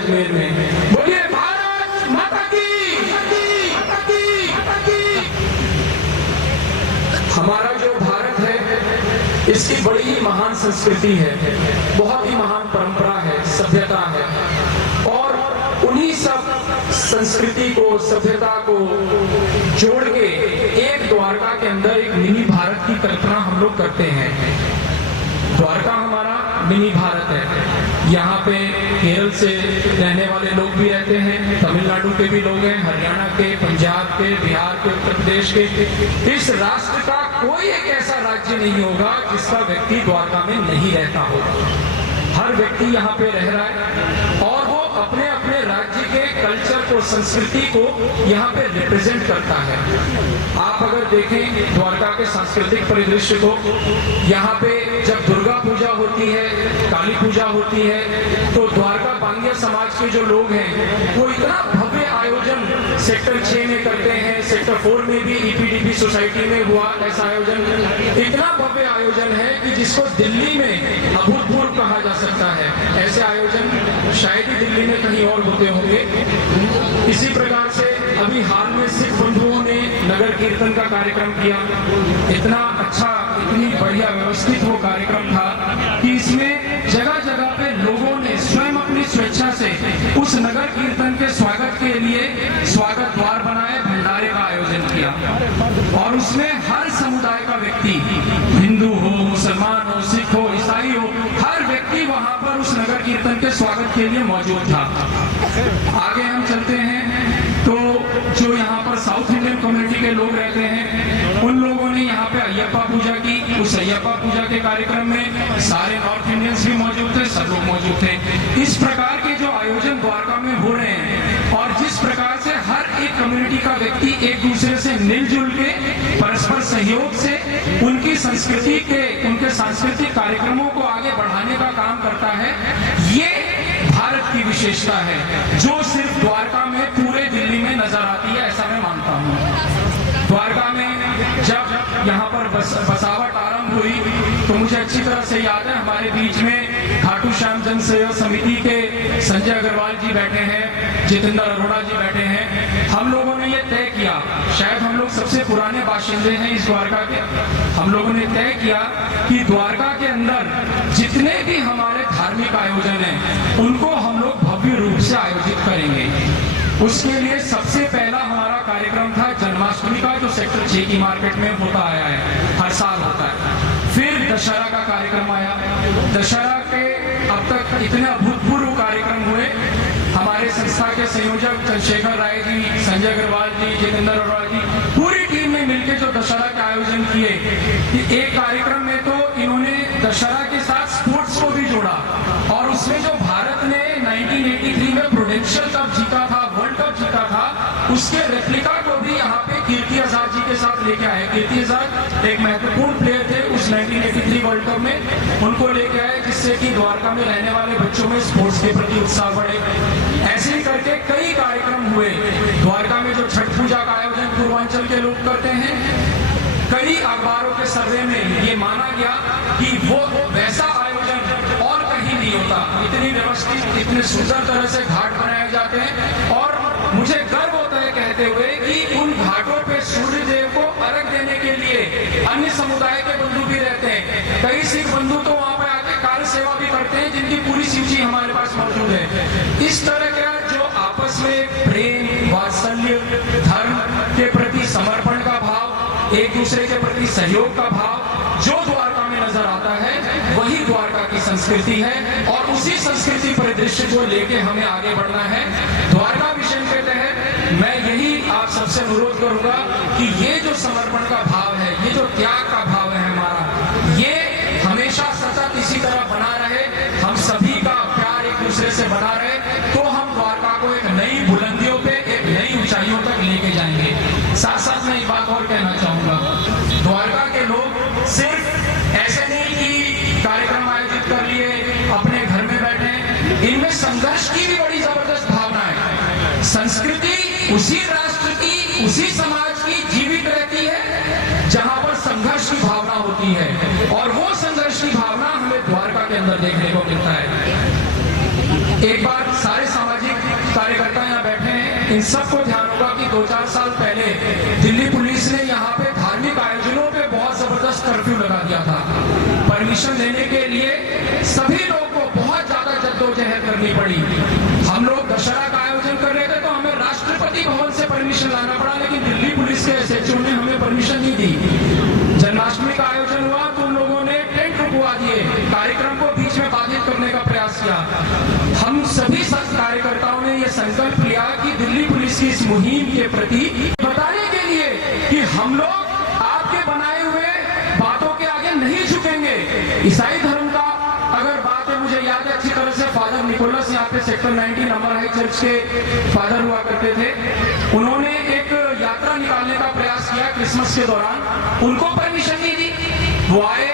अजमेर में। बोलिए भारत माता की। हमारा जो भारत है इसकी बड़ी ही महान संस्कृति है, बहुत ही महान परंपरा है, सभ्यता है, और उन्हीं सब संस्कृति को, सभ्यता को जोड़ के एक द्वारका के अंदर एक मिनी भारत की कल्पना हम लोग करते हैं। द्वारका हमारा मिनी भारत है। यहाँ पे केरल से रहने वाले लोग भी रहते हैं, तमिलनाडु के भी लोग हैं, हरियाणा के, पंजाब के, बिहार के, उत्तर प्रदेश के। इस राष्ट्र का कोई एक ऐसा राज्य नहीं होगा जिसका व्यक्ति द्वारका में नहीं रहता होगा। हर व्यक्ति यहाँ पे रह रहा है और वो अपने अपने राज्य के कल्चर को, संस्कृति को यहाँ पे रिप्रेजेंट करता है। आप अगर देखें द्वारका के सांस्कृतिक परिदृश्य को, यहाँ पे जब दुर्गा पूजा होती है, काली पूजा होती है, तो द्वारका बांग्या समाज के जो लोग हैं वो इतना भव्य आयोजन सेक्टर 6 में करते हैं, सेक्टर 4 में भी ईपीडीपी सोसाइटी में हुआ ऐसा आयोजन। इतना भव्य आयोजन है कि जिसको दिल्ली में अभूतपूर्व कहा जा सकता है। ऐसे आयोजन शायद ही दिल्ली में कहीं और होते होंगे। इसी प्रकार से अभी हाल में सिख बंधुओं ने नगर कीर्तन का कार्यक्रम किया। इतना अच्छा, इतनी बढ़िया व्यवस्थित वो कार्यक्रम था कि इसमें जगह जगह पे लोगों ने स्वयं अपनी स्वेच्छा से उस नगर कीर्तन के स्वागत के लिए स्वागत द्वार बनाए, भंडारे का आयोजन किया और उसमें हर समुदाय का व्यक्ति, हिंदू हो, मुसलमान हो, सिख हो, ईसाई हो, हर व्यक्ति वहां पर उस नगर कीर्तन के स्वागत के लिए मौजूद था। आगे हम चलते हैं तो जो यहाँ पर साउथ इंडियन कम्युनिटी के लोग रहते हैं उन लोगों ने यहाँ पे अयप्पा पूजा की। उस अयप्पा पूजा के कार्यक्रम में सारे नॉर्थ इंडियंस भी मौजूद थे, सब लोग मौजूद थे। इस प्रकार के जो आयोजन द्वारका में हो रहे हैं और जिस प्रकार से हर एक कम्युनिटी का व्यक्ति एक दूसरे से मिलजुल के परस्पर सहयोग से उनकी संस्कृति के, उनके सांस्कृतिक कार्यक्रमों को आगे बढ़ाने का काम करता है, ये भारत की विशेषता है जो सिर्फ द्वारका में, पूरे दिल्ली में नजर आती है, ऐसा मैं मानता हूँ। द्वारका में जब यहाँ पर बसावट आरंभ हुई तो मुझे अच्छी तरह से याद है, हमारे बीच में खाटू श्याम जन सेवा समिति के संजय अग्रवाल जी बैठे हैं, जितेंद्र अरोड़ा जी बैठे हैं। हम लोगों ने ये तय किया, शायद हम लोग सबसे पुराने बाशिंदे हैं इस द्वारका के, हम लोगों ने तय किया कि द्वारका के अंदर जितने भी हमारे धार्मिक आयोजन हैं उनको हम लोग भव्य रूप से आयोजित करेंगे। उसके लिए सबसे पहला हमारा कार्यक्रम था जन्माष्टमी का, जो सेक्टर 6 की मार्केट में होता आया है, हर साल होता है। फिर दशहरा का कार्यक्रम आया। दशहरा के अब तक इतने अभूतपूर्व कार्यक्रम हुए। हमारे संस्था के संयोजक चंद्रशेखर राय जी, संजय अग्रवाल जी, जितेंद्र अरोड़ा जी, पूरी टीम ने मिलकर जो दशहरा के आयोजन किए, एक कार्यक्रम में तो इन्होंने दशहरा के साथ स्पोर्ट्स को भी जोड़ा और उसमें जो भारत ने 1983 में प्रूडेंशियल कप जीता था, वर्ल्ड कप जीता था, उसके रेप्लिका को भी यहाँ पे कीर्ति आजाद जी के साथ लेके आए। कीर्ति आजाद एक महत्वपूर्ण प्लेयर थे उस 1983 वर्ल्ड कप में, उनको लेके आए जिससे कि द्वारका में रहने वाले बच्चों में स्पोर्ट्स के प्रति उत्साह बढ़े। ऐसे ही करके कई कार्यक्रम हुए। द्वारका में जो छठ पूजा का आयोजन पूर्वांचल के लोग करते हैं, कई अखबारों के सर्वे में ये माना गया कि वो वैसा आयोजन और कहीं नहीं होता। इतनी व्यवस्थित, इतने सुंदर तरह से घाट बनाए जाते हैं और मुझे गर्व होता है कहते हुए कि उन घाटों पे सूर्य देव को अर्घ देने के लिए अन्य समुदाय के बंधु भी रहते हैं। कई सिख बंधु तो वहां पे आके कार्य सेवा भी करते हैं, जिनकी पूरी सूची हमारे पास मौजूद है। इस तरह का जो आपस में प्रेम, वात्सल्य, धर्म के प्रति समर्पण का भाव, एक दूसरे के प्रति सहयोग का भाव जो द्वारका में नजर आता है, वही द्वारका की संस्कृति है और उसी संस्कृति परिदृश्य को लेके हमें आगे बढ़ना है। द्वारका मिशन के तहत मैं यही आप सबसे अनुरोध करूंगा कि ये जो समर्पण का भाव है, ये जो त्याग का भाव है हमारा, ये हमेशा सतत इसी तरह बना रहे, हम सभी का प्यार एक दूसरे से बना रहे, तो हम द्वारका को एक नई बुलंदियों पे, एक नई ऊंचाइयों तक लेके जाएंगे। साथ साथ मैं एक बात और कहना चाहूंगा, द्वारका के लोग सिर्फ ऐसे नहीं कि कार्यक्रम आयोजित कर लिए अपने घर में बैठे, इनमें संघर्ष की भी बड़ी जबरदस्त भावना है। संस्कृति उसी राष्ट्र की, उसी समाज की जीवित रहती है जहां पर संघर्ष की भावना होती है और वो संघर्ष की भावना हमें द्वारका के अंदर देखने को मिलता है। एक बार सारे सामाजिक कार्यकर्ता यहाँ बैठे हैं, इन सबको ध्यान होगा कि 2-4 साल पहले दिल्ली पुलिस ने यहाँ पे धार्मिक आयोजनों पे बहुत जबरदस्त कर्फ्यू लगा दिया था। परमिशन लेने के लिए सभी लोगों को बहुत ज्यादा जद्दोजहद करनी पड़ी। हम लोग दशहरा का आयोजन कर रहे थे तो हमें राष्ट्रपति भवन से परमिशन लाना पड़ा, लेकिन दिल्ली पुलिस के एसएचओ ने हमें परमिशन नहीं दी। जन्माष्टमी का आयोजन हुआ तो उन लोगों ने टेंट रुकवा दिए, कार्यक्रम को बीच में बाधित करने का प्रयास किया। हम सभी कार्यकर्ताओं ने यह संकल्प लिया कि दिल्ली पुलिस की इस मुहिम के प्रति बताने के लिए कि हम लोग आपके बनाए हुए बातों के आगे नहीं झुकेंगे। ईसाई धर्म का अगर बात है, मुझे याद है अच्छी तरह से फादर निकोलस यहाँ पे सेक्टर 19 अमर हाई चर्च के फादर हुआ करते थे, उन्होंने एक यात्रा निकालने का प्रयास किया क्रिसमस के दौरान, उनको परमिशन नहीं दी। वो आए,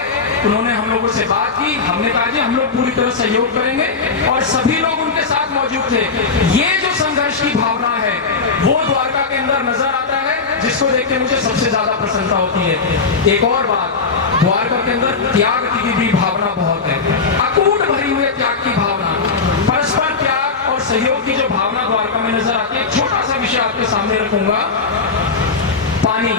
उन्होंने हम लोगों से बात की, हमने कहा जी हम लोग पूरी तरह सहयोग करेंगे और सभी लोग उनके साथ मौजूद थे। ये जो संघर्ष की भावना है वो द्वारका के अंदर नजर आता है, जिसको देख के मुझे सबसे ज्यादा प्रसन्नता होती है। एक और बात, द्वारका के अंदर त्याग की भी भावना बहुत है, अकूट भरी हुई त्याग की भावना, परस्पर त्याग और सहयोग की जो भावना द्वारका में नजर आती है। एक छोटा सा विषय आपके सामने रखूंगा, पानी,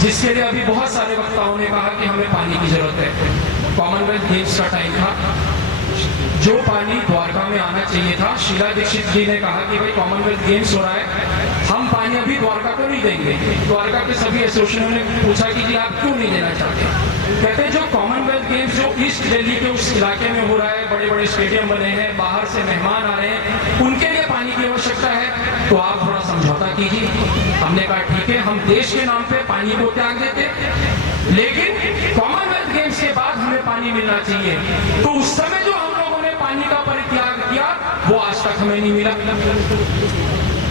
जिसके लिए अभी बहुत सारे वक्ताओं ने कहा कि हमें पानी की जरूरत है। कॉमनवेल्थ गेम्स का टाइम था, जो पानी द्वारका में आना चाहिए था, शीला दीक्षित जी ने कहा कि भाई कॉमनवेल्थ गेम्स हो रहा है, हम पानी अभी द्वारका को नहीं देंगे। द्वारका के सभी एसोसिएशनों ने पूछा कि जी आप क्यों नहीं देना चाहते? कहते जो कॉमनवेल्थ गेम्स जो ईस्ट दिल्ली के उस इलाके में हो रहा है, बड़े बड़े स्टेडियम बने हैं, बाहर से मेहमान आ रहे हैं, उनके लिए पानी की आवश्यकता है, तो आप थोड़ा समझौता कीजिए। हमने कहा ठीक है, हम देश के नाम पे पानी को त्याग देते, लेकिन कॉमनवेल्थ गेम्स के बाद हमें पानी मिलना चाहिए। तो उस समय जो हम लोगों ने पानी का परित्याग किया वो आज तक हमें नहीं मिला।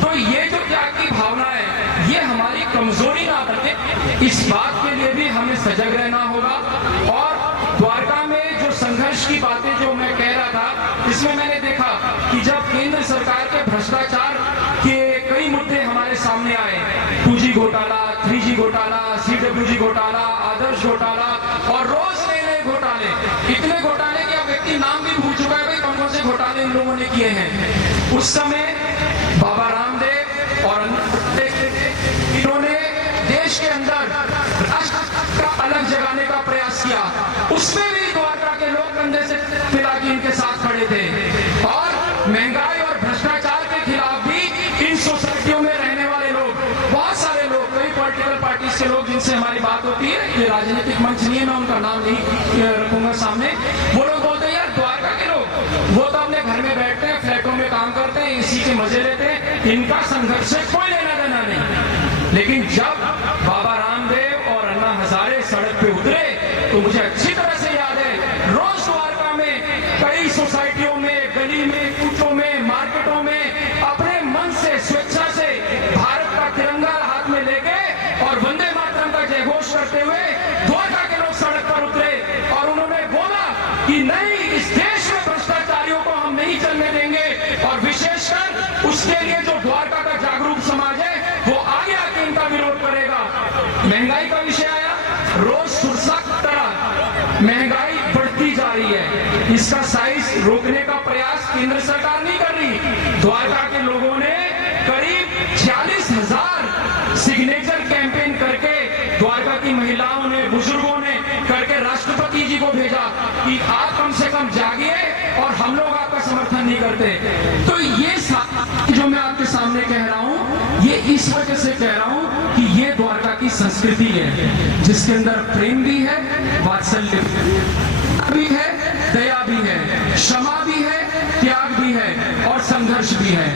तो ये जो त्याग की भावना है ये हमारी कमजोरी ना बने, इस बात के लिए भी हमें सजग रहना होगा। और द्वारका में जो संघर्ष की बातें जो मैं कह रहा था, इसमें मैंने देखा कि जब केंद्र सरकार के भ्रष्टाचार के कई मुद्दे हमारे सामने आए, 2G घोटाला, 3G घोटाला, CWG घोटाला, आदर्श घोटाला और रोज नए नए घोटाले, इतने घोटाले कि अब व्यक्ति नाम भी भूल चुका है भाई कौन कौन से घोटाले इन लोगों ने किए हैं। उस समय बाबा रामदेव और इन्होंने देश के अंदर राष्ट्र का अलग जगाने का प्रयास किया, उसमें भी द्वारका के लोग कंधे से मिला के इनके साथ खड़े थे। और महंगाई और भ्रष्टाचार के खिलाफ भी इन सोसाइटियों में रहने वाले लोग, बहुत सारे लोग, कई पॉलिटिकल पार्टीज के लोग जिनसे हमारी बात होती है, ये राजनीतिक मंच नहीं है, मैं उनका नाम नहीं रखूंगा सामने, वो लोग बोलते हैं यार द्वारका के लोग वो तो अपने घर में बैठते हैं, फ्लैटों में काम करते हैं, इसी के मजे लेते हैं, इनका संघर्ष से कोई लेना देना नहीं। लेकिन जब बाबा रामदेव और अन्ना हजारे सड़क पे उतरे तो मुझे अच्छी तरह से याद है, रोज द्वारका में कई सोसाइटियों में, गली में, कूचों में, मार्केटों में अपने मन से, स्वेच्छा से भारत का तिरंगा हाथ में लेके और वंदे मातरम का जय घोष करते हुए द्वारका के लोग सड़क पर उतरे और उन्होंने बोला कि नहीं, इस देश में भ्रष्टाचारियों को हम नहीं चलने देंगे। और विशेषकर उसके लिए जो द्वारका का जागरूक समाज है वो आगे आके इनका विरोध करेगा। महंगाई का विषय आया, रोज सुरसा तरह महंगाई बढ़ती जा रही है, इसका साइज रोकने का प्रयास केंद्र सरकार नहीं कर रही। द्वारका के लोगों ने करीब 46,000 सिग्नेचर कैंपेन करके, द्वारका की महिलाओं ने, बुजुर्गों ने करके राष्ट्रपति जी को भेजा कि आप कम से कम जागिए और हम लोग आपका समर्थन नहीं करते। तो ये जो मैं आपके सामने कह रहा हूं, ये इस वजह से कह रहा हूं कि ये द्वारका की संस्कृति है, जिसके अंदर प्रेम भी है, वात्सल्य भी है, दया भी है, क्षमा भी है, त्याग भी है और संघर्ष भी है।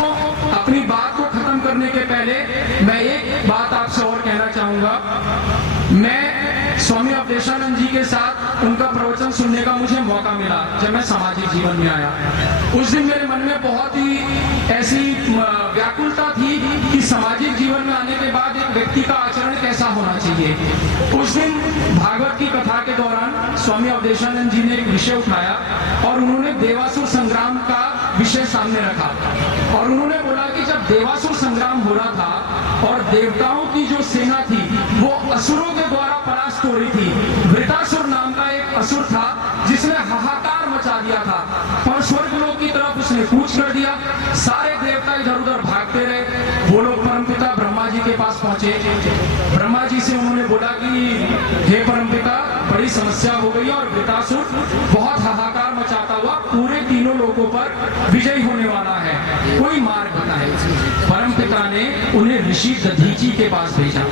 तो अपनी बात को खत्म करने के पहले मैं एक बात आपसे और कहना चाहूंगा। मैं स्वामी अवधेशानंद जी के साथ उनका प्रवचन सुनने का मुझे मौका मिला जब मैं सामाजिक जीवन में आया। उस दिन मेरे मन में बहुत ही ऐसी व्याकुलता थी कि सामाजिक जीवन में आने के बाद एक व्यक्ति का आचरण कैसा होना चाहिए। उस दिन भागवत की कथा के दौरान स्वामी अवधेशानंद जी ने एक विषय उठाया और उन्होंने देवासुर संग्राम का विषय सामने रखा और उन्होंने बोला कि जब देवासुर संग्राम हो रहा था और देवताओं की जो सेना थी वो असुरों के द्वारा परास्त हो रही थी, वृतासुर नाम का एक असुर था जिसने हाहाकार मचा दिया था और स्वर्गलोक की तरफ उसने कूच कर दिया। सारे देवता इधर उधर भागते रहे। वो लोग परमपिता ब्रह्मा जी के पास पहुंचे। ब्रह्मा जी से उन्होंने बोला कि हे परमपिता, बड़ी समस्या हो गई और वृतासुर बहुत हाहाकार मचाता हुआ पूरे तीनों लोगों पर विजयी होने वाला है, कोई मार्ग बताए। परमपिता ने उन्हें ऋषि दधीची के पास भेजा।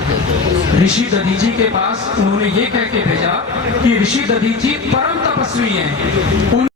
ऋषि दधीची के पास उन्होंने ये कह के भेजा कि ऋषि दधीची परम तपस्वी हैं,